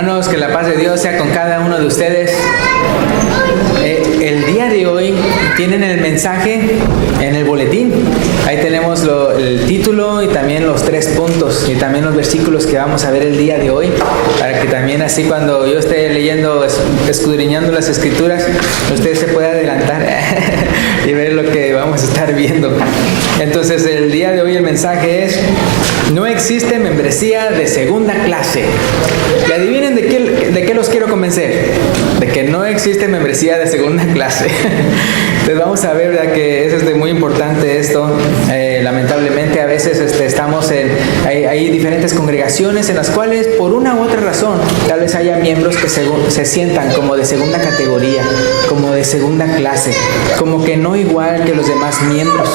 Hermanos, que la paz de Dios sea con cada uno de ustedes. El día de hoy tienen el mensaje en el boletín. Ahí tenemos el título y también los 3 puntos y también los versículos que vamos a ver el día de hoy, para que también así cuando yo esté leyendo, escudriñando las escrituras, usted se pueda adelantar y ver lo que vamos a estar viendo. Entonces el día de hoy el mensaje es: no existe membresía de segunda clase. Y adivinen de qué los quiero convencer. De que no existe membresía de segunda clase. Entonces vamos a ver, ¿verdad?, que es muy importante esto. Lamentablemente a veces estamos hay diferentes congregaciones en las cuales por una u otra razón tal vez haya miembros que se sientan como de segunda categoría, como de segunda clase, como que no igual que los demás miembros.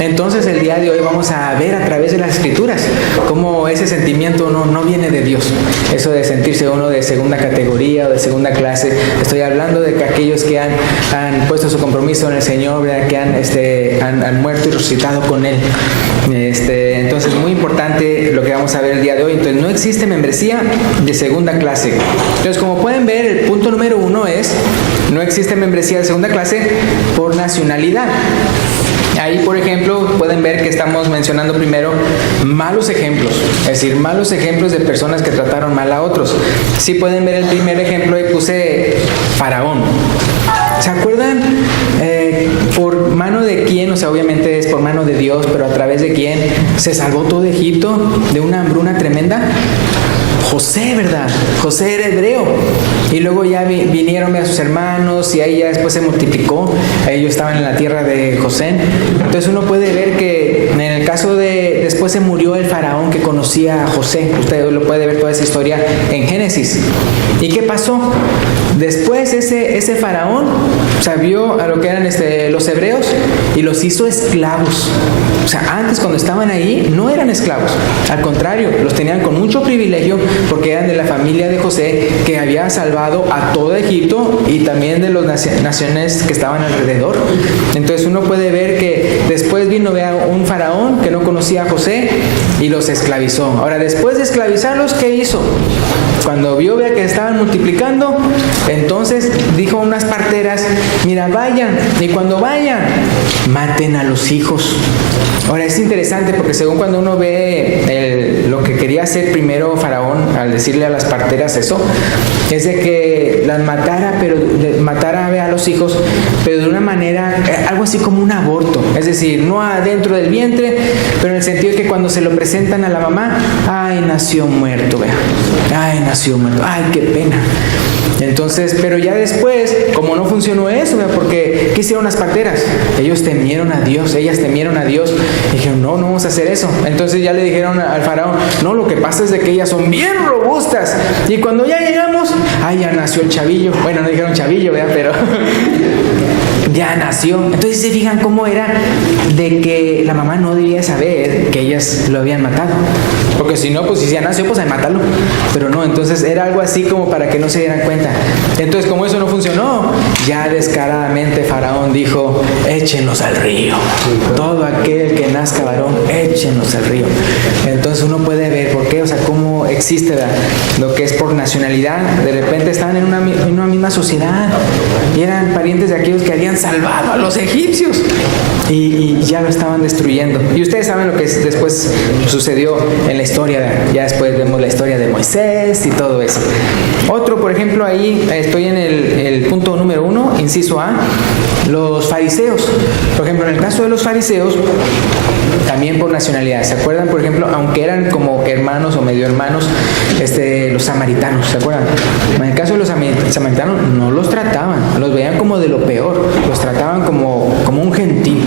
Entonces el día de hoy vamos a ver a través de las escrituras cómo ese sentimiento no viene de Dios. Eso de sentirse uno de segunda categoría o de segunda clase. Estoy hablando de que aquellos que han puesto su compromiso en el Señor, ¿verdad?, que han muerto y resucitado con Él. Entonces muy importante lo que vamos a ver el día de hoy. Entonces no existe membresía de segunda clase. Entonces, como pueden ver, el punto número 1 es: no existe membresía de segunda clase por nacionalidad. Ahí, por ejemplo, pueden ver que estamos mencionando primero malos ejemplos, es decir, malos ejemplos de personas que trataron mal a otros. Si pueden ver el primer ejemplo, ahí puse Faraón. ¿Se acuerdan por mano de quién? O sea, obviamente es por mano de Dios, pero a través de quién se salvó todo Egipto de una hambruna tremenda. José, ¿verdad? José era hebreo. Y luego ya vinieron a sus hermanos y ahí ya después se multiplicó. Ellos estaban en la tierra de José. Entonces uno puede ver que en el caso de después se murió el faraón que conocía a José. Usted lo puede ver toda esa historia en Génesis. ¿Y qué pasó? Después ese faraón vio a lo que eran los hebreos y los hizo esclavos. O sea, antes cuando estaban ahí no eran esclavos. Al contrario, los tenían con mucho privilegio porque eran de la familia de José, que había salvado a todo Egipto y también de las naciones que estaban alrededor. Entonces uno puede ver que después vino un faraón que no conocía a José y los esclavizó. Ahora, después de esclavizarlos, ¿qué hizo? Cuando vio que estaban multiplicando, entonces dijo a unas parteras: mira, vayan, y cuando vayan, maten a los hijos. Ahora es interesante porque según cuando uno ve lo que quería hacer primero Faraón al decirle a las parteras eso, es de que las matara, pero matara a los hijos, pero de una manera, algo así como un aborto. Es decir, no adentro del vientre, pero en el sentido de que cuando se lo presentan a la mamá, ¡ay, nació muerto! Vea. ¡Ay, nació muerto! ¡Ay, qué pena! Entonces, pero ya después, como no funcionó eso, porque ¿qué hicieron las parteras? Ellas temieron a Dios, y dijeron: no vamos a hacer eso. Entonces ya le dijeron al faraón: no, lo que pasa es de que ellas son bien robustas, y cuando ya llegamos, ya nació el chavillo. Bueno, no dijeron chavillo, ¿verdad? Pero ya nació. Entonces se fijan cómo era de que la mamá no debía saber que ellas lo habían matado, porque si no, pues si ya nació, pues hay que matarlo. Pero no, entonces era algo así como para que no se dieran cuenta. Entonces, como eso no funcionó, ya descaradamente Faraón dijo: échenlos al río. Todo aquel que nazca varón, échenlos al río. Entonces uno puede ver por qué, cómo existe lo que es por nacionalidad. De repente estaban en una misma sociedad y eran parientes de aquellos que habían salvado a los egipcios y ya lo estaban destruyendo. Y ustedes saben lo que después sucedió en la historia. Ya después vemos la historia de Moisés y todo eso. Otro, por ejemplo, ahí estoy en el punto número 1, inciso A, los fariseos. Por ejemplo, en el caso de los fariseos, también por nacionalidad. ¿Se acuerdan? Por ejemplo, aunque eran como hermanos o medio hermanos, los samaritanos, ¿se acuerdan? En el caso de los samaritanos no los trataban, los veían como de lo peor, los trataban como un gentil,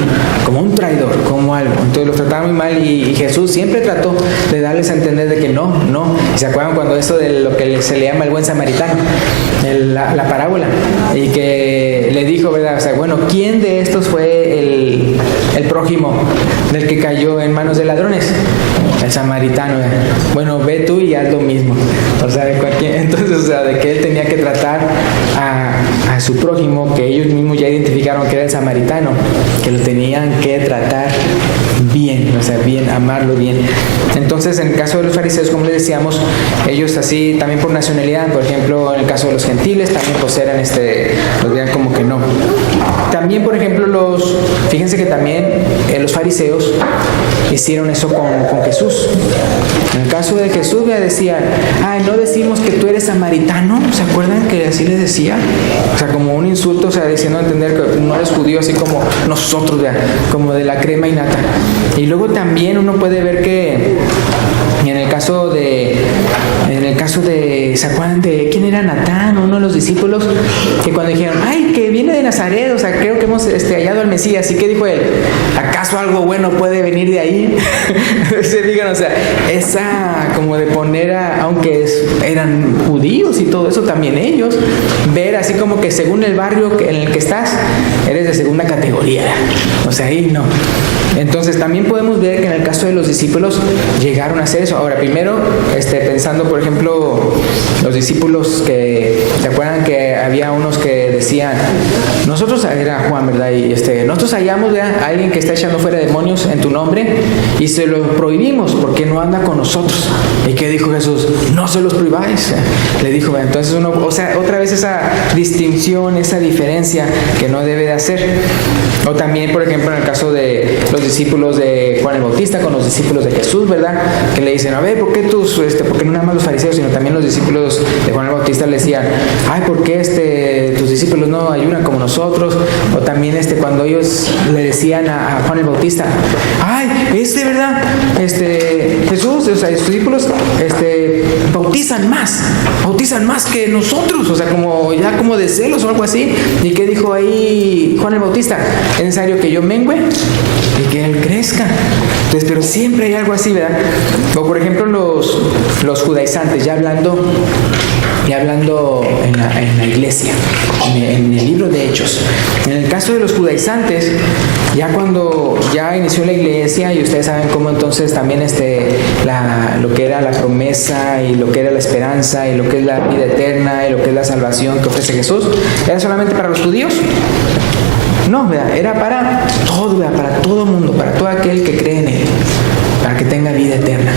como un traidor, como algo. Entonces los trataban muy mal y Jesús siempre trató de darles a entender de que no. ¿Y se acuerdan cuando eso de lo que se le llama el buen samaritano? La parábola, y que le dijo, ¿verdad? Bueno, ¿quién de estos fue el prójimo del que cayó en manos de ladrones? El samaritano. Bueno, ve tú y haz lo mismo. Entonces, de que él tenía que tratar a su prójimo, que ellos mismos ya identificaron que era el samaritano, que lo tenían que tratar bien, sea, bien, amarlo bien. Entonces, en el caso de los fariseos, como les decíamos, ellos así también por nacionalidad, por ejemplo, en el caso de los gentiles, también pues eran los veían como que no. También, por ejemplo, fíjense que también los fariseos hicieron eso con Jesús. En el caso de Jesús, ya decían, no decimos que tú eres samaritano, ¿se acuerdan que así les decía? O sea, como un insulto, o sea, diciendo a entender que no eres judío, así como nosotros, ¿verdad? Como de la crema y nata. Y luego también uno puede ver que en el caso de, ¿se acuerdan de quién era Natán, uno de los discípulos? Que cuando dijeron, que viene de Nazaret, o sea, creo que hemos hallado al Mesías. ¿Y qué dijo él? ¿Acaso algo bueno puede venir de ahí? Se digan, o sea, esa como de poner aunque eran judíos y todo eso, también ellos, ver así como que según el barrio en el que estás, eres de segunda categoría. O sea, ahí no. Entonces también podemos ver que en el caso de los discípulos llegaron a hacer eso. Ahora, primero, pensando, por ejemplo, los discípulos que, ¿se acuerdan que había unos que decían, nosotros, era Juan, ¿verdad? Y nosotros hallamos a alguien que está echando fuera demonios en tu nombre y se lo prohibimos porque no anda con nosotros. ¿Y qué dijo Jesús? No se los prohibáis. Le dijo, entonces uno, o sea, otra vez esa distinción, esa diferencia que no debe de hacer. O también, por ejemplo, en el caso de los discípulos de Juan el Bautista con los discípulos de Jesús, ¿verdad? Que le dicen, a ver, ¿por qué porque no nada más los fariseos, sino también los discípulos de Juan el Bautista le decían, ¿por qué tus discípulos no ayunan como nosotros? O también cuando ellos le decían a Juan el Bautista, ¿verdad? Jesús, o sea, sus discípulos, bautizan más que nosotros, o sea, como de celos o algo así. ¿Y qué dijo ahí Juan el Bautista? Es necesario que yo mengüe y que él crezca. Entonces, pero siempre hay algo así, ¿verdad? O por ejemplo los judaizantes, ya hablando en la iglesia, en el libro de Hechos. En el caso de los judaizantes, ya cuando ya inició la iglesia, y ustedes saben cómo entonces también lo que era la promesa y lo que era la esperanza y lo que es la vida eterna y lo que es la salvación que ofrece Jesús, ¿era solamente para los judíos? No, ¿verdad? Era para todo, ¿verdad? Para todo mundo, para todo aquel que cree en Él, para que tenga vida eterna.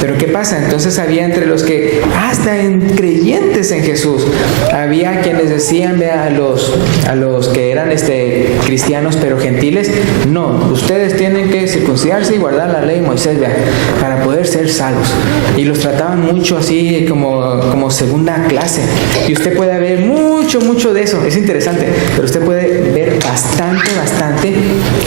Pero ¿qué pasa? Entonces había entre los que, hasta en creyentes en Jesús, había quienes decían, a los que eran cristianos pero gentiles, no, ustedes tienen que circuncidarse y guardar la ley de Moisés, para poder ser salvos. Y los trataban mucho así como segunda clase. Y usted puede ver mucho de eso, es interesante, pero usted puede ver bastante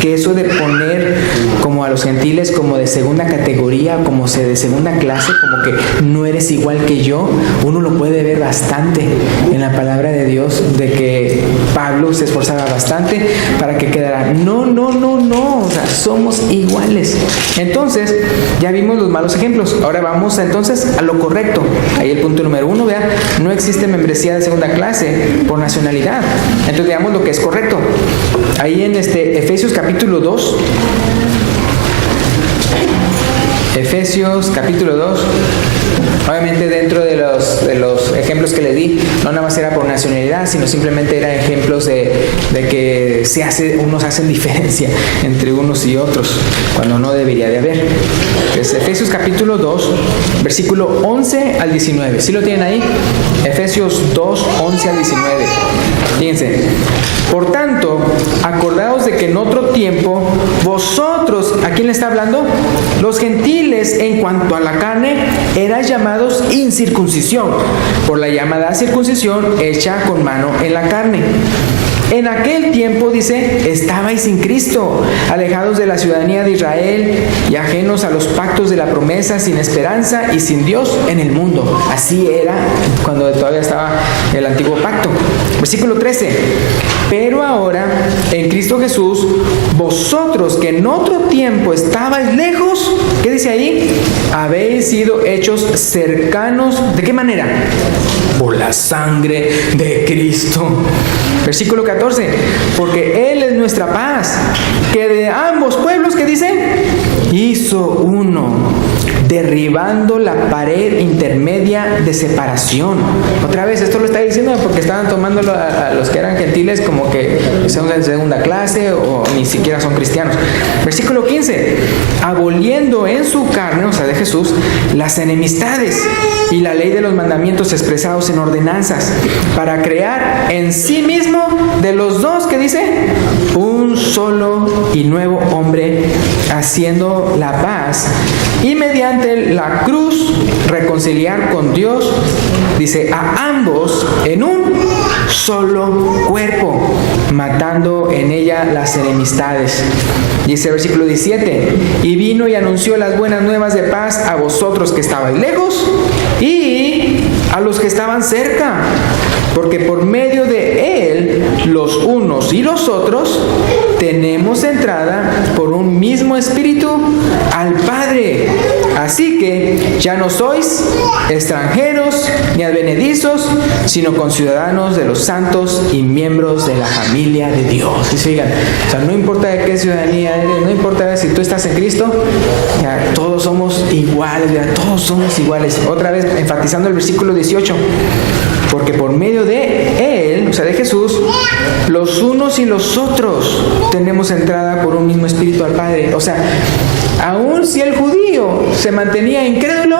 que eso de poner como a los gentiles como de segunda categoría, como de segunda clase, como que no eres igual que yo, uno lo puede ver bastante en la palabra de Dios, de que Pablo se esforzaba bastante para que quedara, no, o sea, somos iguales. Entonces, ya vimos los malos ejemplos, ahora vamos entonces a lo correcto. Ahí el punto número 1, vean, no existe membresía de segunda clase por nacionalidad. Entonces veamos lo que es correcto. Ahí en Efesios capítulo 2, Efesios capítulo 2, obviamente dentro de los ejemplos que le di, no nada más era por nacionalidad, sino simplemente eran ejemplos de que unos hacen diferencia entre unos y otros, cuando no debería de haber. Entonces, Efesios capítulo 2, versículo 11 al 19. ¿Sí lo tienen ahí? Efesios 2, 11 al 19. Fíjense. Por tanto, acordaos de que en otro tiempo vosotros, ¿a quién le está hablando? Los gentiles, en cuanto a la carne, eran llamados incircuncisión, por la llamada circuncisión hecha con mano en la carne. En aquel tiempo, dice, estabais sin Cristo, alejados de la ciudadanía de Israel y ajenos a los pactos de la promesa, sin esperanza y sin Dios en el mundo. Así era cuando todavía estaba el antiguo pacto. Versículo 13. Pero ahora, en Cristo Jesús, vosotros que en otro tiempo estabais lejos, ¿qué dice ahí? Habéis sido hechos cercanos. ¿De qué manera? Por la sangre de Cristo. Versículo 14. Porque Él es nuestra paz, que de ambos pueblos, ¿qué dice? Hizo uno, derribando la pared intermedia de separación. Otra vez, esto lo está diciendo porque estaban tomando a los que eran gentiles como que son de segunda clase o ni siquiera son cristianos. Versículo 15, aboliendo en su carne, o sea, de Jesús, las enemistades y la ley de los mandamientos expresados en ordenanzas, para crear en sí mismo de los dos, ¿qué dice? Un solo y nuevo hombre, haciendo la paz, y mediante la cruz reconciliar con Dios, dice, a ambos en un solo cuerpo, matando en ella las enemistades. Dice versículo 17, y vino y anunció las buenas nuevas de paz a vosotros que estabais lejos y a los que estaban cerca, porque por medio de él los unos y los otros tenemos entrada por un mismo espíritu al Padre. Así que ya no sois extranjeros ni advenedizos, sino conciudadanos de los santos y miembros de la familia de Dios. Y sigan, o sea, no importa de qué ciudadanía eres, no importa si tú estás en Cristo, ya, todos somos iguales, ya, todos somos iguales. Otra vez enfatizando el versículo 18, porque por medio de él, o sea, de Jesús, los unos y los otros tenemos entrada por un mismo espíritu al Padre. O sea, aun si el judío se mantenía incrédulo,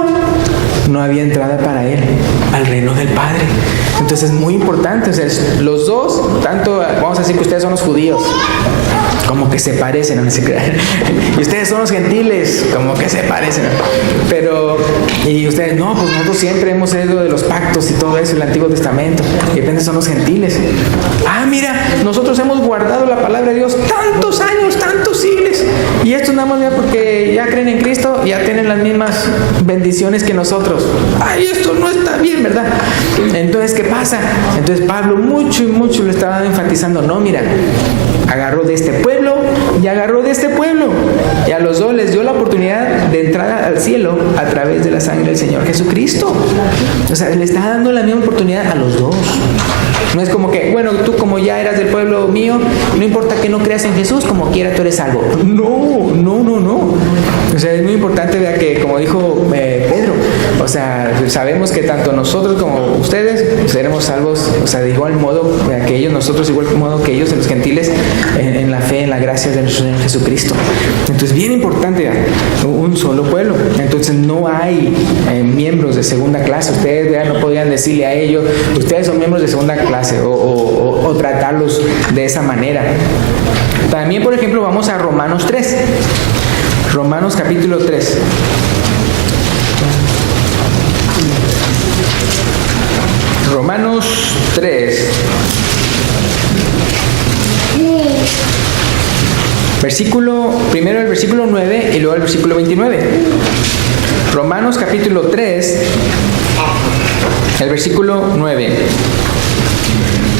no había entrada para él al reino del Padre. Entonces es muy importante, o sea, los dos, tanto, vamos a decir que ustedes son los judíos, como que se parecen, no se crean. Y ustedes son los gentiles, como que se parecen. Pero, y ustedes, no, pues nosotros siempre hemos sido de los pactos y todo eso, el Antiguo Testamento. Y de repente son los gentiles. Ah, mira, nosotros hemos guardado la palabra de Dios tantos años, tantos siglos. Y esto nada más ya porque ya creen en Cristo, ya tienen las mismas bendiciones que nosotros. Ay, esto no está bien, ¿verdad? Entonces, ¿qué pasa? Entonces Pablo mucho y mucho lo estaba enfatizando. No, mira, agarró de este pueblo y agarró de este pueblo, y a los dos les dio la oportunidad de entrar al cielo a través de la sangre del Señor Jesucristo. O sea, le está dando la misma oportunidad a los dos. No es como que, bueno, tú como ya eras del pueblo mío, no importa que no creas en Jesús, como quiera tú eres salvo. No, no, no, no. O sea, es muy importante, ¿verdad? Que como dijo Pedro, o sea, sabemos que tanto nosotros como ustedes seremos salvos, o sea, de igual modo que ellos, nosotros igual modo que ellos, los gentiles, en la fe, en la gracia de nuestro Señor Jesucristo. Entonces, bien importante, ¿verdad? Un solo pueblo. Entonces, no hay miembros de segunda clase. Ustedes, ¿verdad? No podrían decirle a ellos, ustedes son miembros de segunda clase, o tratarlos de esa manera. También, por ejemplo, vamos a Romanos 3. Romanos capítulo 3. Romanos 3. Primero el versículo 9 y luego el versículo 29. Romanos capítulo 3, el versículo 9.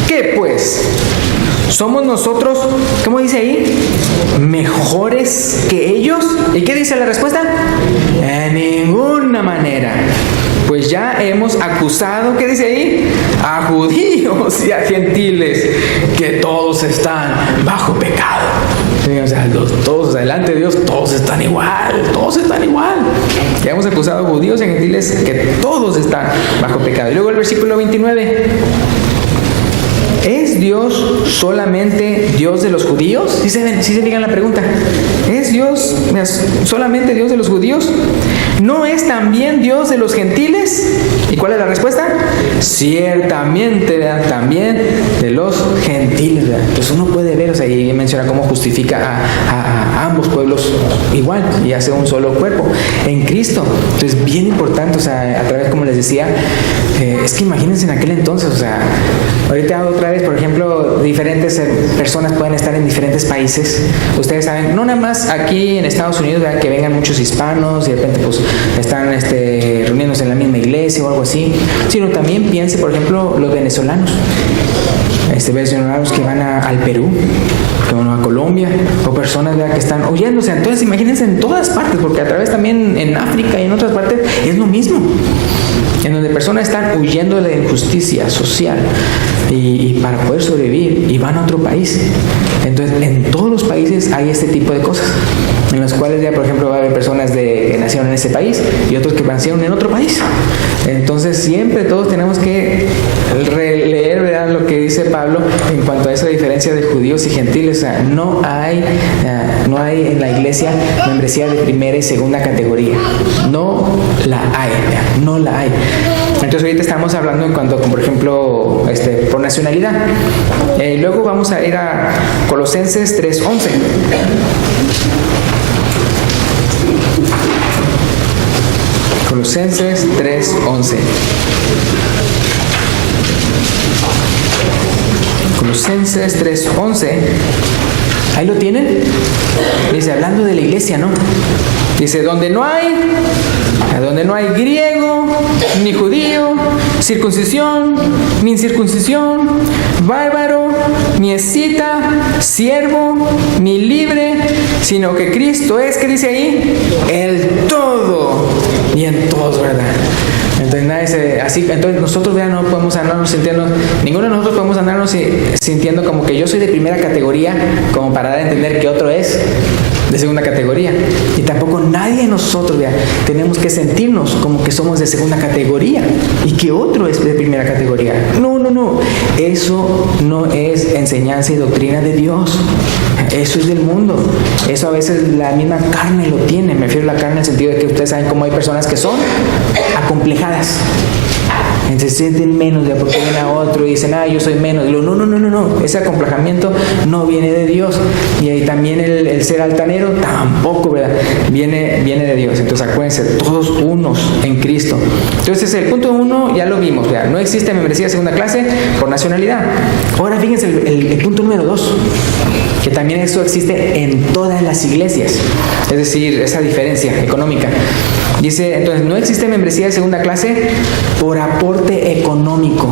¿Qué pues? ¿Somos nosotros, cómo dice ahí, mejores que ellos? ¿Y qué dice la respuesta? En ninguna manera. Pues ya hemos acusado, ¿qué dice ahí? A judíos y a gentiles, que todos están bajo pecado. Sí, o sea, todos delante de Dios, todos están igual, todos están igual. Ya hemos acusado a judíos y a gentiles que todos están bajo pecado. Y luego el versículo 29. ¿Es Dios solamente Dios de los judíos? ¿Sí se digan la pregunta? ¿Es Dios solamente Dios de los judíos? ¿No es también Dios de los gentiles? ¿Y cuál es la respuesta? Ciertamente, ¿verdad? También de los gentiles, ¿verdad? Pues uno puede ver, o sea, y menciona cómo justifica a ambos pueblos igual y hace un solo cuerpo en Cristo. Entonces, bien importante, o sea, a través, como les decía, es que imagínense en aquel entonces, o sea, ahorita otra vez, por ejemplo, diferentes personas pueden estar en diferentes países. Ustedes saben, no nada más aquí en Estados Unidos, ¿verdad? Que vengan muchos hispanos y de repente pues están reuniéndose en la misma iglesia o algo así, sino también piense, por ejemplo, los venezolanos. Venezolanos que van al Perú, que van a Colombia, o personas, ¿verdad? Que están oyéndose. Entonces imagínense en todas partes, porque a través también en África y en otras partes es lo mismo. en donde personas están huyendo de la injusticia social y para poder sobrevivir y van a otro país. Entonces, en todos los países hay este tipo de cosas, en las cuales ya, por ejemplo, va a haber personas que nacieron en ese país y otros que nacieron en otro país. Entonces, siempre todos tenemos que releer, ¿verdad?, lo que dice Pablo en cuanto a esa diferencia de judíos y gentiles. O sea, no hay en la iglesia membresía de primera y segunda categoría. No la hay, no la hay. Entonces ahorita estamos hablando en cuanto, por ejemplo, por nacionalidad. Luego vamos a ir a Colosenses 3:11. Colosenses 3:11. Colosenses 3:11. Ahí lo tienen. Dice, hablando de la iglesia, ¿no? Dice, donde no hay griego, ni judío, circuncisión, ni incircuncisión, bárbaro, ni escita, siervo, ni libre, sino que Cristo es, ¿qué dice ahí? El todo y en todos, ¿verdad? Entonces nosotros ya no podemos andarnos sintiendo, ninguno de nosotros podemos andarnos sintiendo como que yo soy de primera categoría, como para dar a entender que otro es de segunda categoría. Y tampoco nadie de nosotros tenemos que sentirnos como que somos de segunda categoría y que otro es de primera categoría. No. Eso no es enseñanza y doctrina de Dios. Eso es del mundo. Eso a veces la misma carne lo tiene. Me refiero a la carne en el sentido de que ustedes saben cómo hay personas que son acomplejadas. Entonces sienten menos de porque ven a otro y dicen, yo soy menos. Y luego, no. Ese acomplejamiento no viene de Dios. Y ahí también el ser altanero tampoco, ¿verdad? Viene de Dios. Entonces acuérdense, todos unos en Cristo. Entonces el punto 1 ya lo vimos, ¿verdad? No existe membresía de segunda clase por nacionalidad. Ahora fíjense el punto número 2. Que también eso existe en todas las iglesias. Es decir, esa diferencia económica. Dice, entonces, no existe membresía de segunda clase por aporte económico.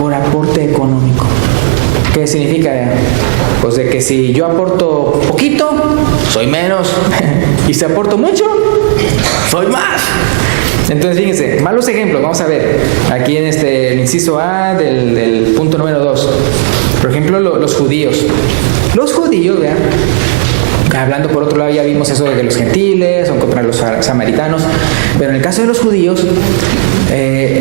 Por aporte económico. ¿Qué significa? Pues de que si yo aporto poquito, soy menos. Y si aporto mucho, soy más. Entonces, fíjense, malos ejemplos. Vamos a ver aquí en el inciso A del punto número 2. Por ejemplo, los judíos. Los judíos, vean, hablando por otro lado, ya vimos eso de que los gentiles son contra los samaritanos, pero en el caso de los judíos,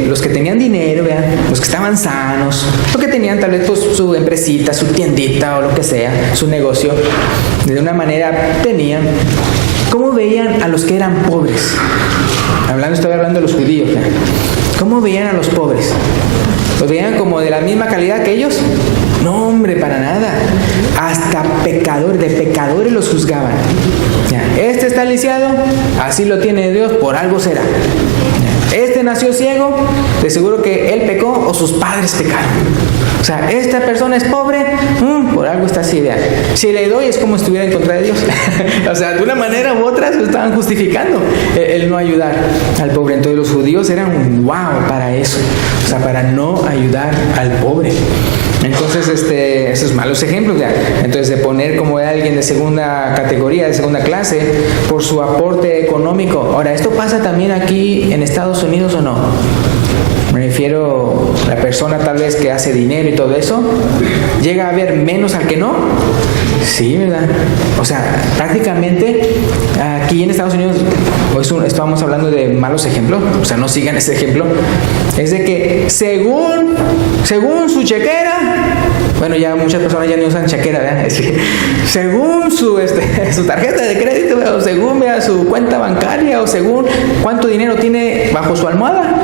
los que tenían dinero, vean, los que estaban sanos, los que tenían tal vez pues, su empresita, su tiendita o lo que sea, su negocio, de una manera tenían, ¿cómo veían a los que eran pobres? Estoy hablando de los judíos, vean. ¿Cómo veían a los pobres? ¿Los veían como de la misma calidad que ellos? No, hombre, para nada. Hasta de pecadores los juzgaban. Este está lisiado, así lo tiene Dios, por algo será. Este nació ciego, de seguro que él pecó o sus padres pecaron. O sea, esta persona es pobre, por algo está así, vean. Si le doy es como si estuviera en contra de Dios. O sea, de una manera u otra se estaban justificando el no ayudar al pobre. Entonces los judíos eran un wow para eso. O sea, para no ayudar al pobre. Entonces, esos malos ejemplos, ya. Entonces, de poner como alguien de segunda categoría, de segunda clase, por su aporte económico. Ahora, ¿esto pasa también aquí en Estados Unidos o no? Me refiero a la persona tal vez que hace dinero y todo eso, ¿llega a ver menos al que no? Sí, ¿verdad? O sea, prácticamente aquí en Estados Unidos, estamos hablando de malos ejemplos, o sea, no sigan ese ejemplo, es de que según su chequera, bueno, ya muchas personas ya no usan chequera, ¿verdad? Según su tarjeta de crédito, o según vea su cuenta bancaria, o según cuánto dinero tiene bajo su almohada,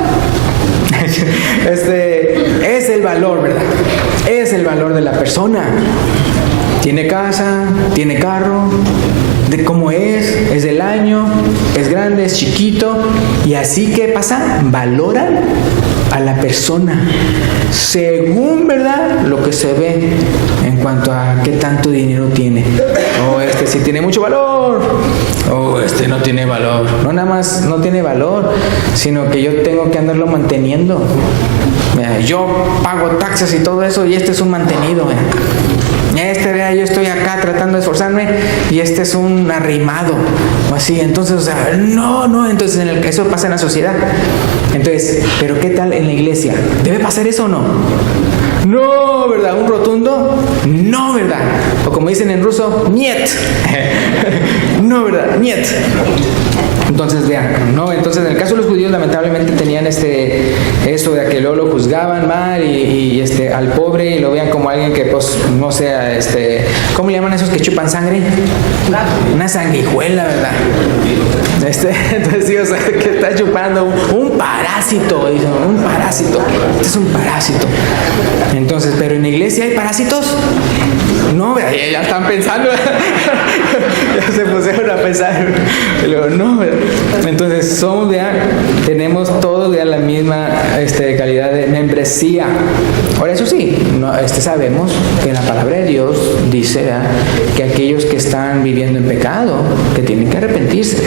es el valor, ¿verdad? Es el valor de la persona. Tiene casa, tiene carro, de cómo es del año, es grande, es chiquito, y así, ¿qué pasa? Valoran a la persona según, ¿verdad?, lo que se ve en cuanto a qué tanto dinero tiene. Este sí tiene mucho valor, este no tiene valor. No nada más no tiene valor, sino que yo tengo que andarlo manteniendo. Yo pago taxes y todo eso, y este es un mantenido. Vea, yo estoy acá tratando de esforzarme y este es un arrimado, o así. Entonces, o sea, no, entonces eso pasa en la sociedad. Entonces, ¿pero qué tal en la iglesia? ¿Debe pasar eso o no? No, ¿verdad? ¿Un rotundo? No, ¿verdad? O como dicen en ruso, niet. No, ¿verdad? Niet. Entonces, vean, ¿no? Entonces, en el caso de los judíos, lamentablemente tenían eso de que luego lo juzgaban mal y al pobre y lo vean como alguien que, pues, no sea, ¿cómo le llaman a esos que chupan sangre? Una sanguijuela, ¿verdad? Entonces, sí, o sea, que está chupando un parásito, dicen, un parásito. Este es un parásito. Entonces, ¿pero en la iglesia hay parásitos? No, ya están pensando. Ya se pusieron a pensar. Luego, no, entonces tenemos todos la misma calidad de membresía. Ahora, eso sí, sabemos que la palabra de Dios dice que aquellos que están viviendo en pecado, que tienen que arrepentirse.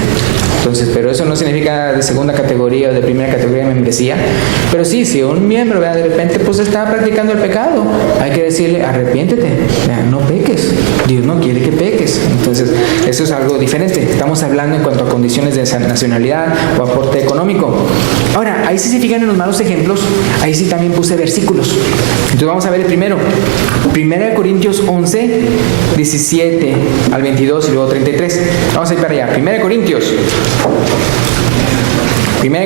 Entonces, pero eso no significa de segunda categoría o de primera categoría de membresía. Pero sí, si un miembro de repente pues está practicando el pecado, hay que decirle, arrepiéntete, no peques. Dios no quiere que peques. Entonces, eso es algo diferente. Estamos hablando en cuanto a condiciones de nacionalidad o aporte económico. Ahora, ahí sí se fijan en los malos ejemplos, ahí sí también puse versículos. Entonces vamos a ver el primero. 1 Corintios 11, 17 al 22 y luego 33. Vamos a ir para allá. 1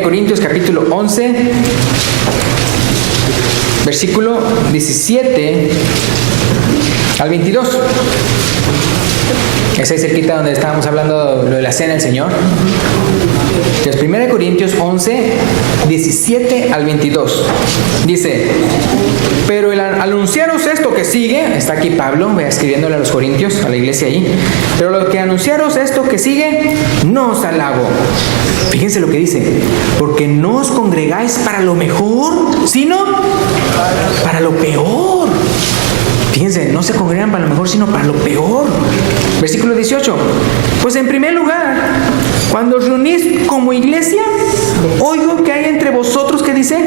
Corintios capítulo 11, versículo 17 al 22. Es ahí cerquita donde estábamos hablando lo de la cena del Señor. Entonces, 1 Corintios 11, 17 al 22. Dice, pero al anunciaros esto que sigue, está aquí Pablo, escribiéndole a los corintios, a la iglesia allí, pero lo que anunciaros esto que sigue, no os alabo. Fíjense lo que dice, porque no os congregáis para lo mejor, sino para lo peor. Fíjense, no se congregan para lo mejor, sino para lo peor. Versículo 18. Pues en primer lugar, cuando os reunís como iglesia, oigo que hay entre vosotros, ¿qué dice?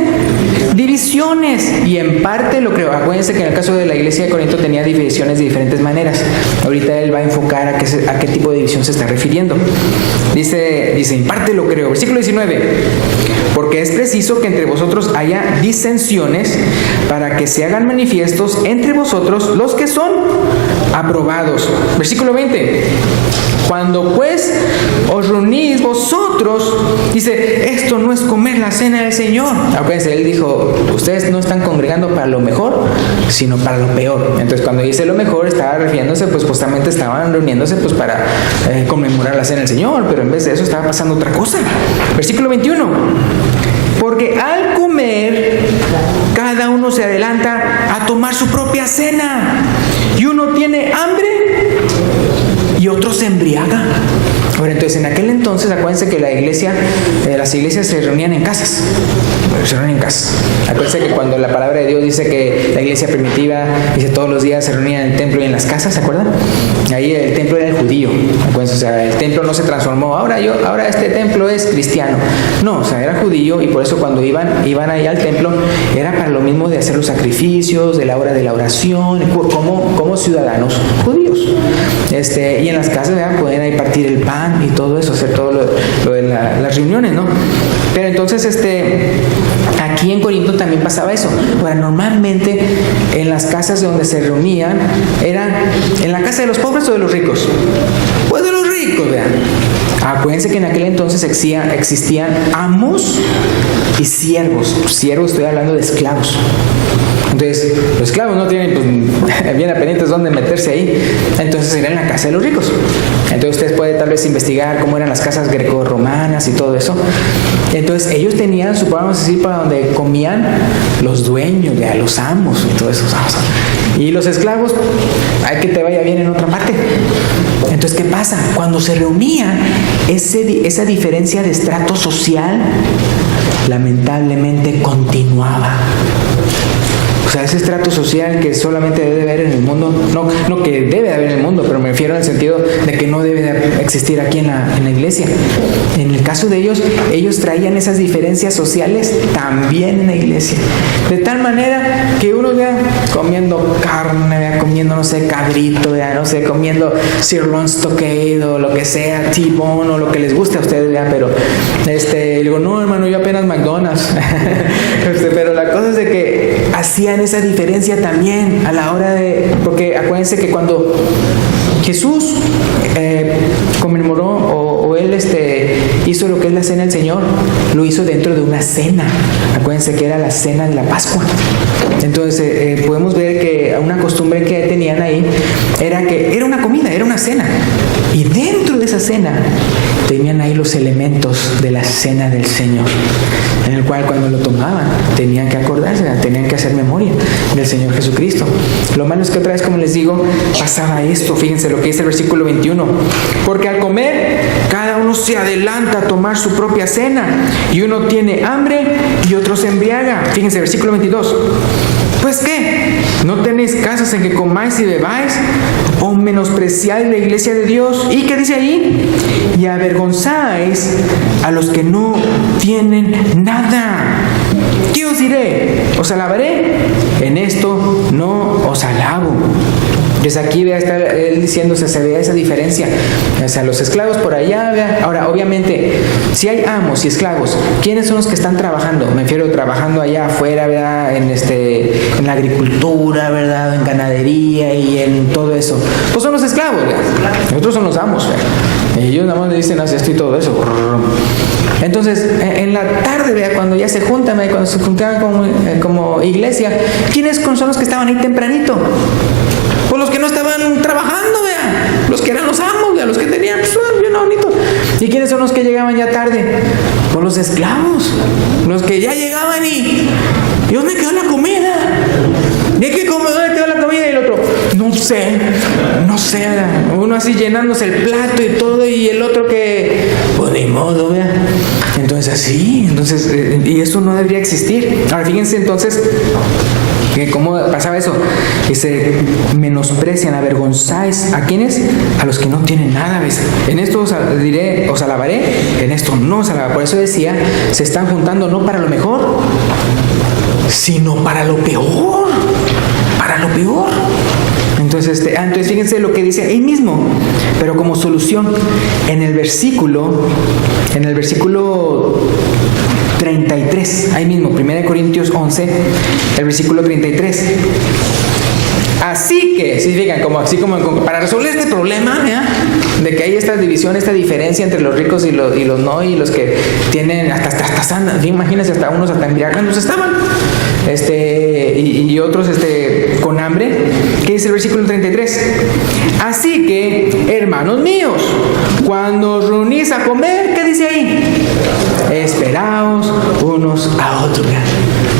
Divisiones. Y en parte lo creo. Acuérdense que en el caso de la iglesia de Corinto tenía divisiones de diferentes maneras. Ahorita él va a enfocar a qué tipo de división se está refiriendo. Dice, en parte lo creo. Versículo 19. Porque es preciso que entre vosotros haya disensiones para que se hagan manifiestos entre vosotros los que son aprobados. Versículo 20. Cuando pues os reunís vosotros, dice, esto no es comer la cena del Señor. Acuérdense, él dijo, ustedes no están congregando para lo mejor, sino para lo peor. Entonces, cuando dice lo mejor, estaba refiriéndose, pues justamente estaban reuniéndose pues para conmemorar la cena del Señor, pero en vez de eso estaba pasando otra cosa. Versículo 21. Porque al comer, cada uno se adelanta a tomar su propia cena. Y uno tiene hambre y otro se embriaga. Ahora, entonces, en aquel entonces, acuérdense que las iglesias se reunían en casas. Se reunían en casas. Acuérdense que cuando la palabra de Dios dice que la iglesia primitiva, dice todos los días se reunían en el templo y en las casas, ¿se acuerdan? Ahí el templo era el judío. Acuérdense, o sea, el templo no se transformó. Ahora este templo es cristiano. No, o sea, era judío y por eso cuando iban ahí al templo, era para lo mismo de hacer los sacrificios, de la hora de la oración, como ciudadanos judíos. Y en las casas, ¿verdad? Pueden ahí partir el pan y todo eso, hacer todo lo de las reuniones, ¿no? Pero entonces, aquí en Corinto también pasaba eso. Ahora, normalmente en las casas donde se reunían, ¿eran en la casa de los pobres o de los ricos? Pues de los ricos, vean. Acuérdense que en aquel entonces existían amos y siervos. Siervos, estoy hablando de esclavos. Entonces, los esclavos no tienen pues, bien apenitas dónde meterse ahí. Entonces, era en la casa de los ricos. Entonces, ustedes pueden tal vez investigar cómo eran las casas greco-romanas y todo eso. Entonces, ellos tenían, supongamos decir, para donde comían los dueños, ya, los amos y todo eso. Y los esclavos, hay que te vaya bien en otra parte. Entonces, ¿qué pasa? Cuando se reunían, esa diferencia de estrato social, lamentablemente continuaba. O sea, ese estrato social que solamente debe haber en el mundo, no que debe haber en el mundo, pero me refiero al sentido de que no debe de existir aquí en la iglesia. En el caso de ellos traían esas diferencias sociales también en la iglesia. De tal manera que uno vea comiendo carne, vea comiendo, no sé, cabrito, vea, no sé, comiendo sirloin stockade o lo que sea, T-bone o lo que les guste a ustedes, vea, pero digo, no, hermano, yo apenas McDonald's. Pero la cosa es de que hacían esa diferencia también a la hora de, porque acuérdense que cuando Jesús conmemoró o él hizo lo que es la cena del Señor, lo hizo dentro de una cena. Acuérdense que era la cena de la Pascua. Entonces podemos ver que una costumbre que tenían ahí era que era una comida, era una cena, y dentro de esa cena tenían ahí los elementos de la cena del Señor, en el cual cuando lo tomaban tenían que acordarse, tenían que hacer memoria del Señor Jesucristo. Lo malo es que otra vez, como les digo, pasaba esto. Fíjense lo que dice el versículo 21: porque al comer cada uno se adelanta a tomar su propia cena, y uno tiene hambre y otro se embriaga. Fíjense, versículo 22: ¿pues qué? ¿No tenéis casas en que comáis y bebáis? ¿O menospreciáis la iglesia de Dios? ¿Y qué dice ahí? Y avergonzáis a los que no tienen nada. ¿Qué os diré? ¿Os alabaré? En esto no os alabo. Desde aquí está él diciéndose, se ve esa diferencia. O sea, los esclavos por allá, ¿vea? Ahora, obviamente, si hay amos y esclavos, ¿quiénes son los que están trabajando? Me refiero trabajando allá afuera, ¿verdad? En la agricultura, ¿verdad? En ganadería y en todo eso. Pues son los esclavos, ¿verdad? Nosotros son los amos, ¿verdad? Ellos nada más le dicen, haz esto y todo eso. Entonces, en la tarde, ¿verdad? Cuando ya se juntan, ¿verdad? Cuando se juntaban como iglesia, ¿quiénes son los que estaban ahí tempranito? Pues los que no estaban trabajando, vean, los que eran los amos, vean, los que tenían, pues, bien bonito. ¿Y quiénes son los que llegaban ya tarde? Pues los esclavos, los que ya llegaban y ¿dónde quedó la comida? ¿De qué come? ¿Dónde quedó la comida? Y el otro, no sé, uno así llenándose el plato y todo, y el otro que, pues ni modo, vean. Entonces y eso no debería existir. Ahora fíjense entonces ¿cómo pasaba eso? Que se menosprecian, avergonzáis. ¿A quiénes? A los que no tienen nada, ¿ves? En esto os alabaré, en esto no os alabaré. Por eso decía, se están juntando no para lo mejor, sino para lo peor. Para lo peor. Entonces fíjense lo que dice ahí mismo, pero como solución, en el versículo 33, ahí mismo, 1 Corintios 11, el versículo 33. Así que, si fijan, para resolver este problema, ¿ya? De que hay esta división, esta diferencia entre los ricos y los no, y los que tienen hasta sana, imagínense, hasta unos hasta embriagados estaban, y otros con hambre. ¿Qué dice el versículo 33? Así que, hermanos míos, cuando os reunís a comer, ¿qué dice ahí? Esperaos unos a otros.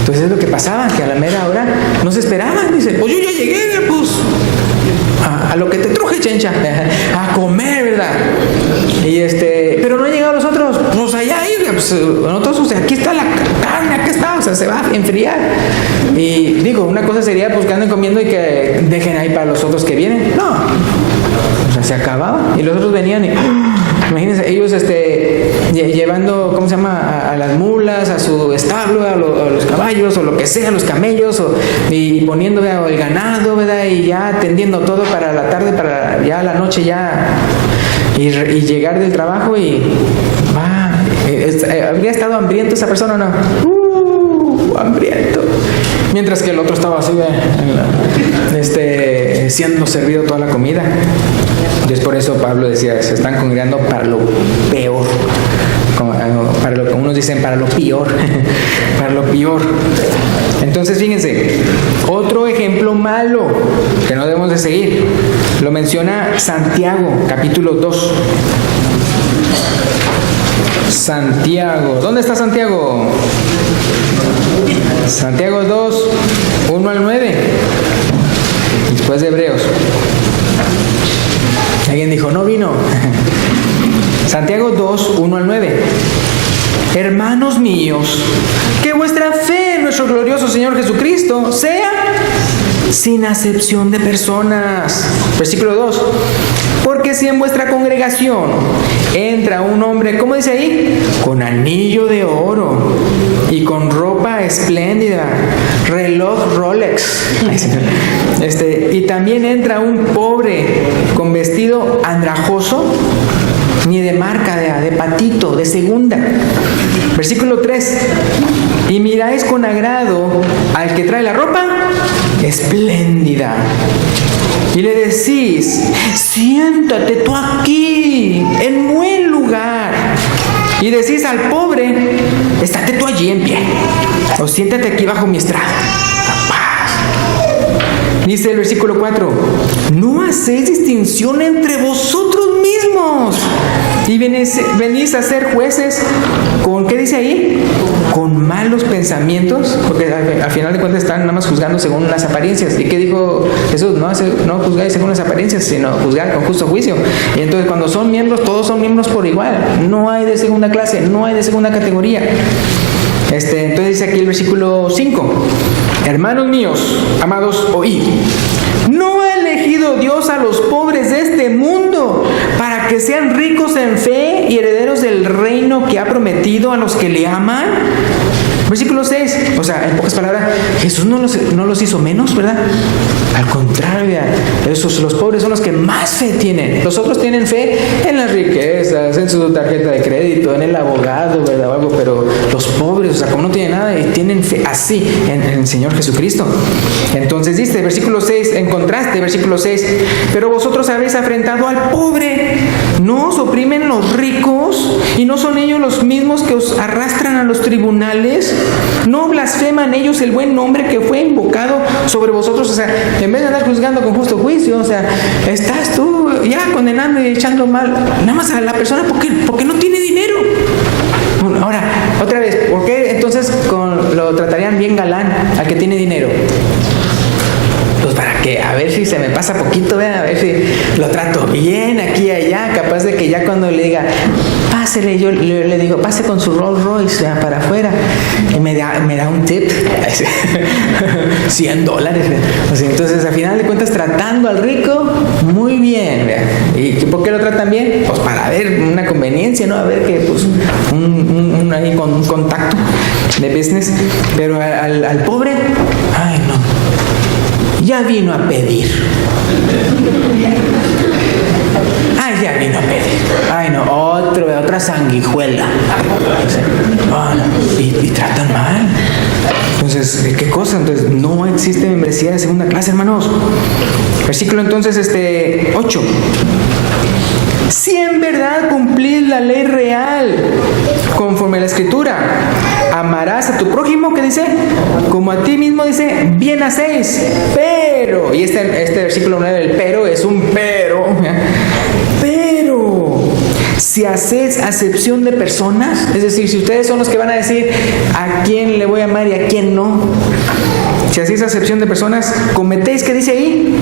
Entonces es lo que pasaba, que a la mera hora no se esperaban. Dice, pues yo ya llegué, pues a lo que te truje, chencha, a comer, ¿verdad? Pero no han llegado los otros, pues allá ahí, pues nosotros, o sea, aquí está la carne, aquí está, o sea, se va a enfriar. Y digo, una cosa sería pues que anden comiendo y que dejen ahí para los otros que vienen. No, o sea, se acababa y los otros venían y imagínense, ellos llevando, ¿cómo se llama? A las mulas, a su establo, a los caballos, o lo que sea, a los camellos, y poniendo, ¿verdad? El ganado, ¿verdad? Y ya atendiendo todo para la tarde, para ya la noche ya, y llegar del trabajo y ¿habría estado hambriento esa persona o no? Hambriento. Mientras que el otro estaba así, siendo servido toda la comida. Entonces por eso Pablo decía, se están congregando para lo peor, para lo que unos dicen para lo peor, para lo peor. Entonces fíjense, otro ejemplo malo que no debemos de seguir, lo menciona Santiago, capítulo 2. Santiago, ¿dónde está Santiago? Santiago 2, 1 al 9, después de Hebreos. Alguien dijo, no vino. Santiago 2, 1 al 9. Hermanos míos, que vuestra fe no nuestro glorioso Señor Jesucristo sea sin acepción de personas. Versículo 2. Porque si en vuestra congregación entra un hombre, ¿cómo dice ahí? Con anillo de oro y con ropa espléndida, reloj Rolex. Y también entra un pobre con vestido andrajoso, ni de marca, de patito, de segunda. Versículo 3. Y miráis con agrado al que trae la ropa espléndida. Y le decís, siéntate tú aquí, en buen lugar. Y decís al pobre, estate tú allí en pie. O siéntate aquí bajo mi estrado. Dice el versículo 4, no hacéis distinción entre vosotros mismos y venís a ser jueces con, ¿qué dice ahí? Con malos pensamientos, porque al final de cuentas están nada más juzgando según las apariencias. ¿Y qué dijo Jesús? No juzgáis según las apariencias, sino juzgar con justo juicio. Y entonces cuando son miembros, todos son miembros por igual. No hay de segunda clase, no hay de segunda categoría. Entonces dice aquí el versículo 5. Hermanos míos, amados, oíd. ¿No ha elegido Dios a los pobres de este mundo para que sean ricos en fe y herederos del reino que ha prometido a los que le aman? Versículo 6, o sea, en pocas palabras, Jesús no los hizo menos, ¿verdad? Al contrario, los pobres son los que más fe tienen. Los otros tienen fe en las riquezas, en su tarjeta de crédito, en el abogado, ¿verdad? O algo, pero los pobres, o sea, como no tienen nada, tienen fe así en el Señor Jesucristo. Entonces dice, versículo 6, en contraste, versículo 6, pero vosotros habéis afrentado al pobre, ¿no os oprimen los ricos? ¿Y no son ellos los mismos que os arrastran a los tribunales? ¿No blasfeman ellos el buen nombre que fue invocado sobre vosotros? O sea, en vez de andar juzgando con justo juicio, o sea, estás tú ya condenando y echando mal nada más a la persona porque no tiene dinero. Bueno, ahora, otra vez, ¿por qué entonces lo tratarían bien galán al que tiene dinero? Pues para que, a ver si se me pasa poquito, ¿verdad? A ver si lo trato bien aquí y allá, capaz de que ya cuando le diga, pásele, yo le digo, pase con su Rolls Royce para afuera, y me da un tip, $100. O sea, entonces, al final de cuentas, tratando al rico muy bien, ¿verdad? ¿Y por qué lo tratan bien? Pues para ver una conveniencia, ¿no? A ver que, pues, un contacto de business, pero al pobre, ay, no. Ya vino a pedir. Ay, ya vino a pedir. Ay, no, otra sanguijuela. Y tratan mal. Entonces, ¿qué cosa? Entonces, no existe membresía de segunda clase, hermanos. Versículo entonces, 8. Si en verdad cumplís la ley real, conforme a la Escritura, amarás a tu prójimo, ¿qué dice? Como a ti mismo, dice, bien hacéis. Pero, y este versículo 9, el pero es un pero. Pero, si hacéis acepción de personas, es decir, si ustedes son los que van a decir a quién le voy a amar y a quién no, si hacéis acepción de personas, cometéis, ¿qué dice ahí?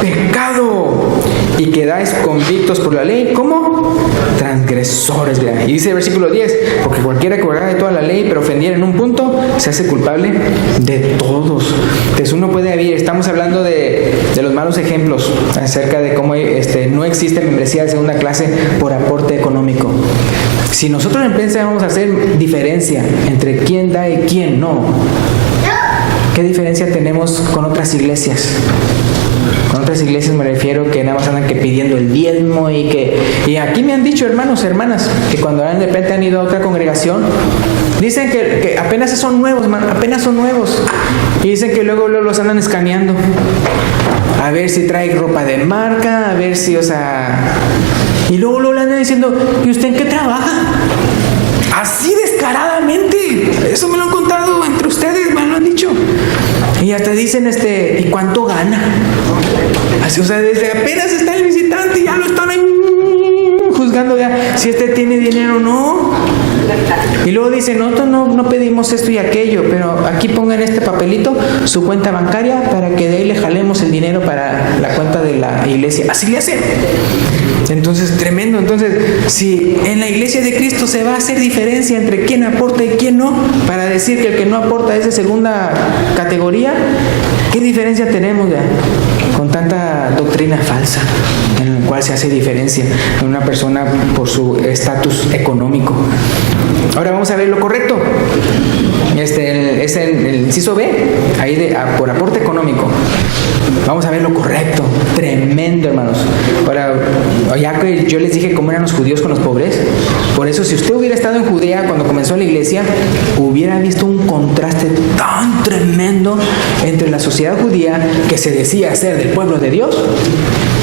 Pecado. Y quedáis convictos por la ley, ¿cómo? Transgresores, ¿verdad? Y dice el versículo 10, porque cualquiera que guardara de toda la ley, pero ofendiera en un punto, se hace culpable de todos. Entonces uno puede ver, estamos hablando de los malos ejemplos acerca de cómo no existe membresía de segunda clase por aporte económico. Si nosotros empezamos a hacer diferencia entre quién da y quién no, ¿qué diferencia tenemos con otras iglesias? Con otras iglesias me refiero que nada más andan que pidiendo el diezmo y aquí me han dicho hermanos, hermanas, que cuando de repente han ido a otra congregación, dicen que apenas son nuevos, apenas son nuevos, y dicen que luego los andan escaneando, a ver si trae ropa de marca, a ver si, o sea, y luego le andan diciendo, ¿y usted en qué trabaja? Así descaradamente, eso me lo han contado entre ustedes, me lo han dicho. Y hasta dicen, ¿y cuánto gana? Así, o sea, desde apenas está el visitante, ya lo están ahí juzgando ya, si tiene dinero o no. Y luego dicen, nosotros no pedimos esto y aquello, pero aquí pongan este papelito, su cuenta bancaria, para que de ahí le jalemos el dinero para la cuenta de la iglesia. Así le hacen. Entonces, tremendo. Entonces, si en la iglesia de Cristo se va a hacer diferencia entre quién aporta y quién no, para decir que el que no aporta es de segunda categoría, ¿qué diferencia tenemos ya con tanta doctrina falsa en la cual se hace diferencia en una persona por su estatus económico? Ahora vamos a ver lo correcto. Es el inciso B, ahí por aporte económico. Vamos a ver lo correcto. Tremendo, hermanos. Ahora, ya que yo les dije cómo eran los judíos con los pobres, por eso si usted hubiera estado en Judea cuando comenzó la iglesia, hubiera visto un contraste tan tremendo entre la sociedad judía, que se decía ser del pueblo de Dios,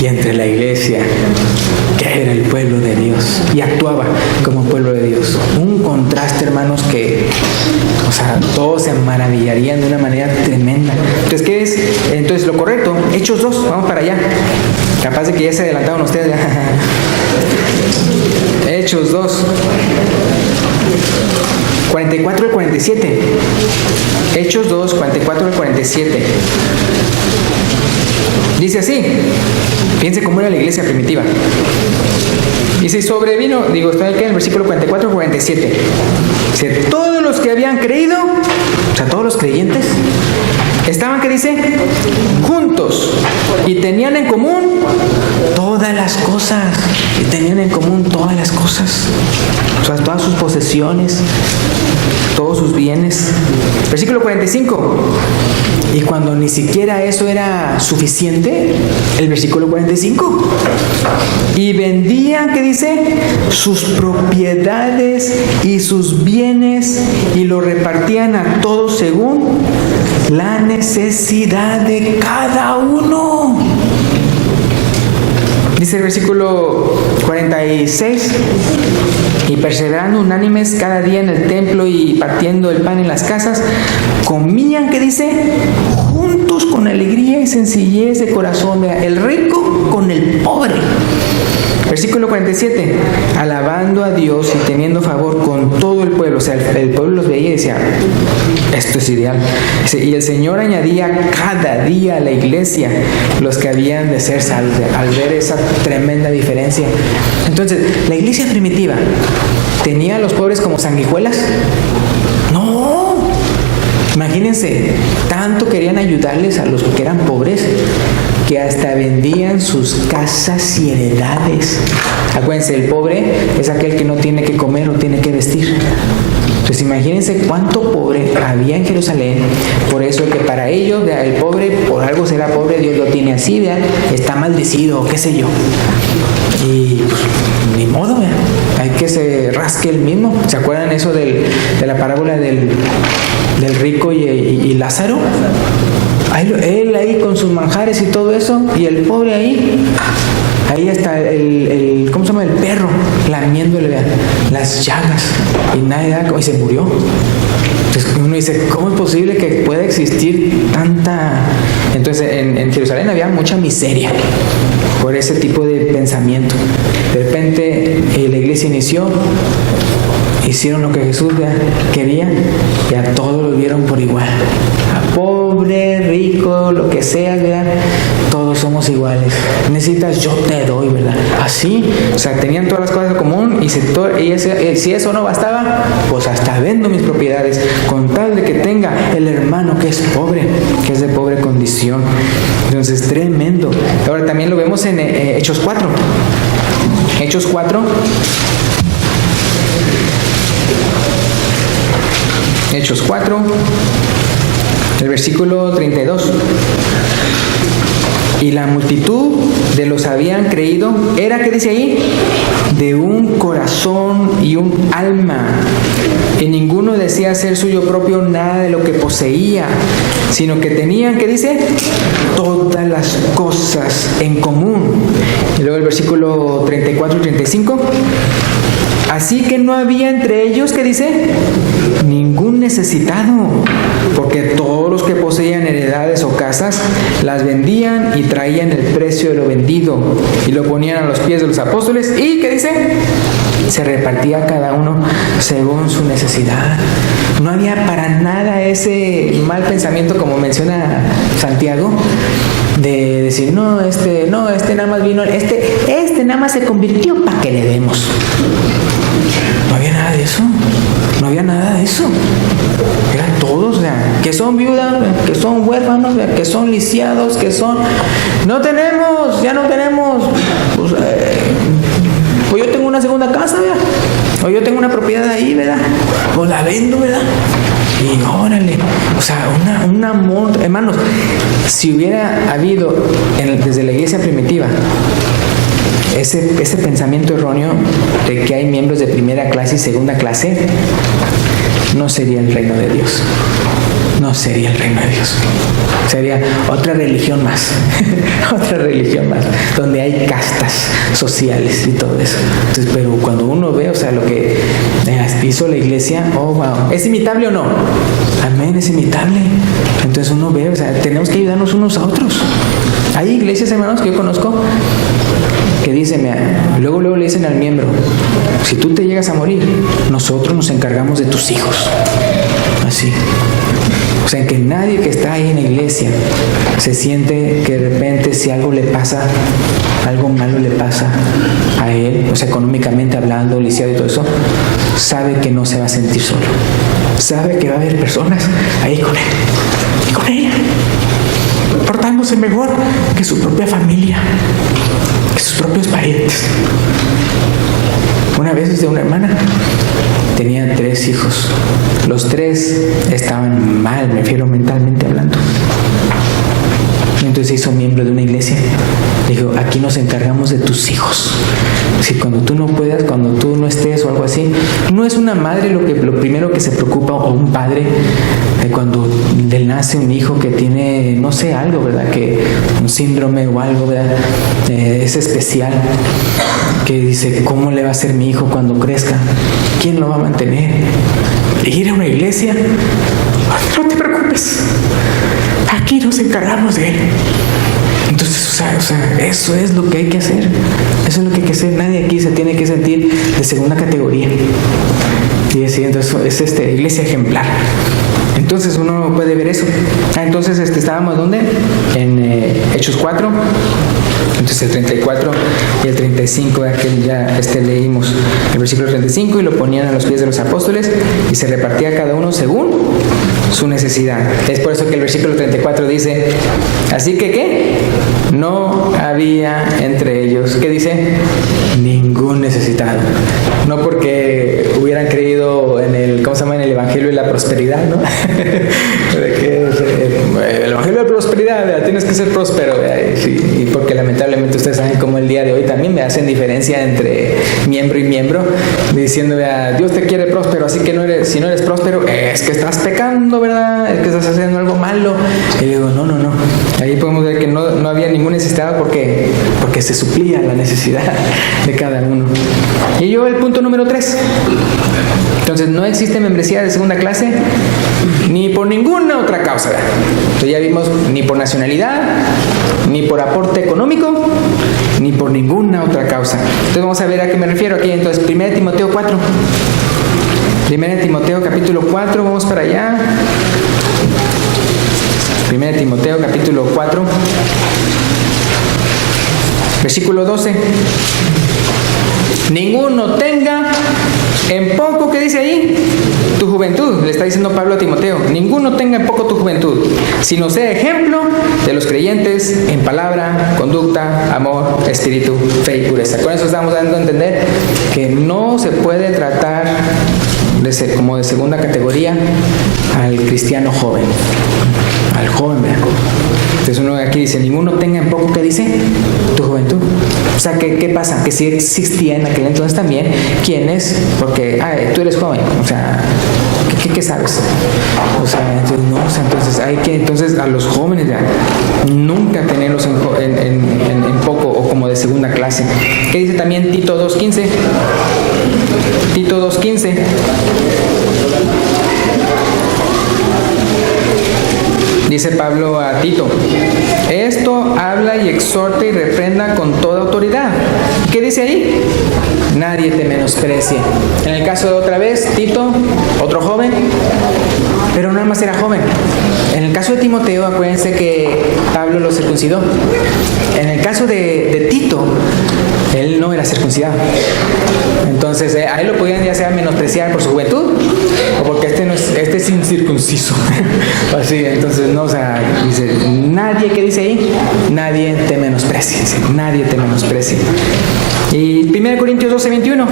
y entre la iglesia, que era el pueblo de Dios y actuaba como pueblo de Dios. Un contraste, hermanos, que, o sea, todos se maravillarían de una manera tremenda. Entonces, ¿qué es? Entonces, lo correcto, Hechos 2, vamos para allá. Capaz de que ya se adelantaron ustedes. Hechos 2, 44 al 47. Hechos 2, 44 al 47. Dice así. Fíjense cómo era la iglesia primitiva. Dice, sobrevino, estoy aquí en el versículo 44 al 47. Dice, todos los que habían creído, o sea, todos los creyentes, estaban, ¿qué dice? Juntos. Y tenían en común todas las cosas. Y tenían en común todas las cosas. O sea, todas sus posesiones, todos sus bienes. Versículo 45. Y cuando ni siquiera eso era suficiente, el versículo 45. Y vendían, ¿qué dice? Sus propiedades y sus bienes y lo repartían a todos según la necesidad de cada uno. Dice el versículo 46. Y perseverando unánimes cada día en el templo y partiendo el pan en las casas, comían, ¿qué dice? Juntos con alegría y sencillez de corazón. Vea, el rico con el pobre. Versículo 47. Alabando a Dios y teniendo favor con todo el pueblo. O sea, el pueblo los veía y decía, esto es ideal. Y el Señor añadía cada día a la iglesia los que habían de ser salvos, al ver esa tremenda diferencia. Entonces, la iglesia primitiva, ¿tenía a los pobres como sanguijuelas? No. Imagínense, tanto querían ayudarles a los que eran pobres, que hasta vendían sus casas y heredades. Acuérdense, el pobre es aquel que no tiene que comer o tiene que vestir. Entonces imagínense cuánto pobre había en Jerusalén. Por eso que para ellos, ¿vea? El pobre, por algo será pobre, Dios lo tiene así, ¿vea? Está maldecido, qué sé yo. Y pues, ni modo, ¿vea? Hay que se rasque el mismo. ¿Se acuerdan eso de la parábola del rico y Lázaro? Él ahí con sus manjares y todo eso, y el pobre ahí está ¿cómo se llama? El perro lamiéndole las llagas, y nadie y se murió. Entonces uno dice, ¿cómo es posible que pueda existir tanta? Entonces en Jerusalén había mucha miseria por ese tipo de pensamiento. De repente la iglesia inició, hicieron lo que Jesús quería, y a todos lo vieron por igual. A pobre, rico, lo que sea, ¿verdad? Todos somos iguales. Necesitas, yo te doy, ¿verdad? Así, o sea, tenían todas las cosas en común, y si eso no bastaba, pues hasta vendo mis propiedades con tal de que tenga el hermano que es pobre, que es de pobre condición. Entonces, tremendo. Ahora también lo vemos en Hechos 4. Hechos 4. Hechos 4, el versículo 32. Y la multitud de los habían creído era, ¿qué dice ahí? De un corazón y un alma. Y ninguno decía ser suyo propio nada de lo que poseía, sino que tenían, ¿qué dice? Todas las cosas en común. Y luego el versículo 34 y 35. Así que no había entre ellos, ¿qué dice? Ningún necesitado, porque todos los que poseían heredades o casas las vendían y traían el precio de lo vendido y lo ponían a los pies de los apóstoles y, ¿qué dice? se repartía a cada uno según su necesidad. No había para nada ese mal pensamiento, como menciona Santiago, de decir, no, este nada más vino, este nada más se convirtió para que le demos. No había nada de eso. No había nada de eso. Eran todos, o sea, que son viudas, que son huérfanos, que son lisiados, que son... No tenemos, ya no tenemos. Pues yo tengo una segunda casa, ¿verdad? O yo tengo una propiedad ahí, ¿verdad? Pues la vendo, ¿verdad? Y órale, o sea, un amor, hermanos, si hubiera habido desde la iglesia primitiva ese pensamiento erróneo de que hay miembros de primera clase y segunda clase, no sería el reino de Dios. No sería el reino de Dios. Sería otra religión más. Otra religión más. Donde hay castas sociales y todo eso. Entonces, pero cuando uno ve, o sea, lo que hizo la iglesia, oh, wow. ¿Es imitable o no? Amén, es imitable. Entonces uno ve, o sea, tenemos que ayudarnos unos a otros. Hay iglesias, hermanos, que yo conozco, que dicen, luego le dicen al miembro, si tú te llegas a morir, nosotros nos encargamos de tus hijos. Así. O sea, que nadie que está ahí en la iglesia se siente que de repente si algo le pasa, algo malo le pasa a él, o sea, económicamente hablando, lisiado y todo eso, sabe que no se va a sentir solo. Sabe que va a haber personas ahí con él y con ella, portándose mejor que su propia familia, que sus propios parientes. Una vez una hermana tenía 3 hijos. Los 3 estaban mal, me refiero mentalmente hablando. Entonces se hizo miembro de una iglesia. Dijo, aquí nos encargamos de tus hijos. Si cuando tú no puedas, cuando tú no estés o algo así, no es una madre lo primero que se preocupa, o un padre, cuando le nace un hijo que tiene, no sé, algo, ¿verdad? Que un síndrome o algo, ¿verdad? Es especial. Que dice, ¿cómo le va a ser mi hijo cuando crezca? ¿Quién lo va a mantener? Ir a una iglesia, no te preocupes, aquí nos encargamos de él. Entonces, o sea, eso es lo que hay que hacer. Eso es lo que hay que hacer. Nadie aquí se tiene que sentir de segunda categoría. Y así, entonces, es iglesia ejemplar. Entonces uno puede ver eso. Entonces estábamos ¿dónde? En Hechos 4. Entonces el 34 y el 35 que ya leímos el versículo 35, y lo ponían a los pies de los apóstoles y se repartía a cada uno según su necesidad. Es por eso que el versículo 34 dice, así que ¿qué? No había entre ellos, ¿qué dice? Ningún necesitado. No porque hubieran creído en el, ¿cómo se llama? En el evangelio de la prosperidad, ¿no? De que el evangelio de la prosperidad, ¿verdad? Tienes que ser próspero, ¿verdad? Y porque lamentablemente ustedes saben cómo el día de hoy también me hacen diferencia entre miembro y miembro, diciendo, ¿verdad? Dios te quiere próspero, así que si no eres próspero es que estás pecando, ¿verdad? Es que estás haciendo algo malo. Y digo, no. Ahí podemos ver que no había ningún necesitado porque se suplía la necesidad de cada uno. Y yo el punto número 3. Entonces no existe membresía de segunda clase ni por ninguna otra causa. Entonces ya vimos, ni por nacionalidad, ni por aporte económico, ni por ninguna otra causa. Entonces vamos a ver a qué me refiero aquí. Entonces 1 Timoteo 4. 1 Timoteo capítulo 4, vamos para allá. 1 Timoteo capítulo 4, versículo 12. Ninguno tenga en poco, ¿qué dice ahí? Tu juventud, le está diciendo Pablo a Timoteo. Ninguno tenga en poco tu juventud, sino sea ejemplo de los creyentes en palabra, conducta, amor, espíritu, fe y pureza. Con eso estamos dando a entender que no se puede tratar como de segunda categoría al cristiano joven, al joven, ¿verdad? Entonces uno aquí dice, ninguno tenga en poco, ¿qué dice? Tu juventud. O sea, ¿qué pasa? Que sí existía en aquel entonces también quienes, porque tú eres joven, o sea, ¿qué sabes? O sea, entonces, no, o sea, entonces hay que, entonces a los jóvenes ya, nunca tenerlos en poco o como de segunda clase. ¿Qué dice también Tito 2.15? Tito 2.15. Dice Pablo a Tito, esto habla y exhorta y reprenda con toda autoridad. ¿Qué dice ahí? nadie te menosprecie. En el caso de otra vez, Tito, otro joven, pero nada más era joven. En el caso de Timoteo, acuérdense que Pablo lo circuncidó. En el caso de Tito, él no era circuncidado. Entonces, a él lo podían ya sea menospreciar por su juventud, o porque este es incircunciso. Así, entonces, no, o sea, dice, nadie, ¿qué dice ahí? Nadie te menosprecie. Dice, nadie te menosprecie. Y 1 Corintios 12:21.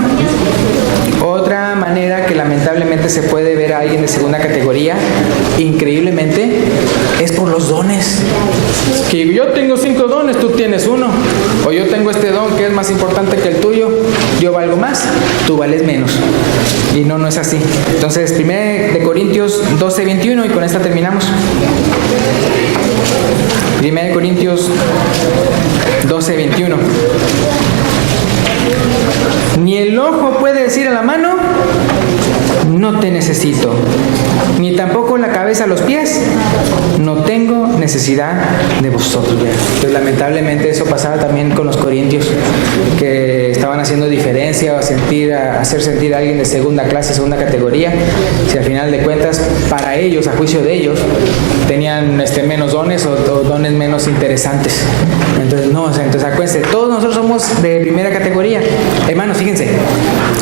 Otra manera que lamentablemente se puede ver a alguien de segunda categoría, increíblemente, es por los dones. Que yo tengo 5 dones, tú tienes 1. O yo tengo este don que es más importante que el tuyo, yo valgo más, tú vales menos. Y no es así. Entonces, 1 Corintios 12:21, y con esta terminamos. 1 Corintios 12:21. Ni el ojo puede decir a la mano, no te necesito, ni tampoco la cabeza a los pies, no tengo necesidad de vosotros. Pues lamentablemente eso pasaba también con los corintios, que estaban haciendo diferencia o hacer sentir a alguien de segunda clase, segunda categoría, si al final de cuentas para ellos, a juicio de ellos, tenían menos dones o dones menos interesantes. Entonces no, entonces acuérdense, todos nosotros somos de primera categoría. Hermanos, fíjense,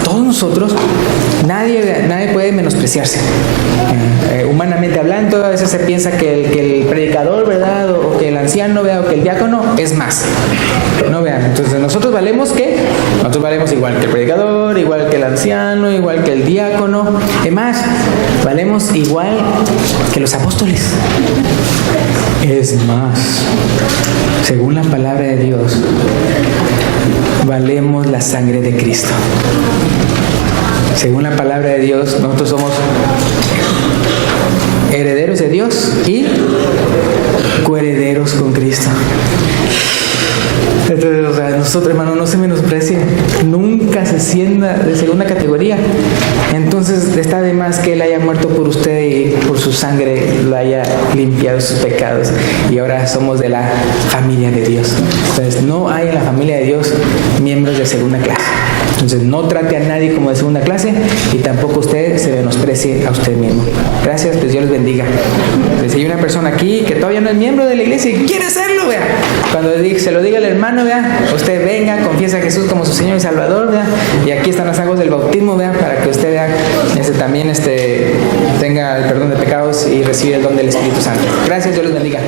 todos nosotros, nadie puede menospreciarse. Humanamente hablando, a veces se piensa que el predicador, ¿verdad? O que el anciano, ¿verdad? O que el diácono es más. No, vean, entonces nosotros valemos, ¿qué? Nosotros valemos igual que el predicador, igual que el anciano, igual que el diácono. Es más, valemos igual que los apóstoles. Es más, según la palabra de Dios, valemos la sangre de Cristo. Según la palabra de Dios, nosotros somos herederos de Dios y coherederos con Cristo. Entonces, o sea, nosotros, hermano, no se menosprecien, nunca se sienta de segunda categoría. Entonces está de más que Él haya muerto por usted y por su sangre lo haya limpiado sus pecados, y ahora somos de la familia de Dios. Entonces no hay en la familia de Dios miembros de segunda clase. Entonces no trate a nadie como de segunda clase, y tampoco usted se menosprecie a usted mismo. Gracias, pues Dios les bendiga. Si hay una persona aquí que todavía no es miembro de la iglesia y quiere serlo, vea, cuando se lo diga el hermano, vea, usted venga, confiesa a Jesús como su Señor y Salvador, vea, y aquí están las aguas del bautismo, vea, para que usted vea, también tenga el perdón de pecados y reciba el don del Espíritu Santo. Gracias, Dios les bendiga.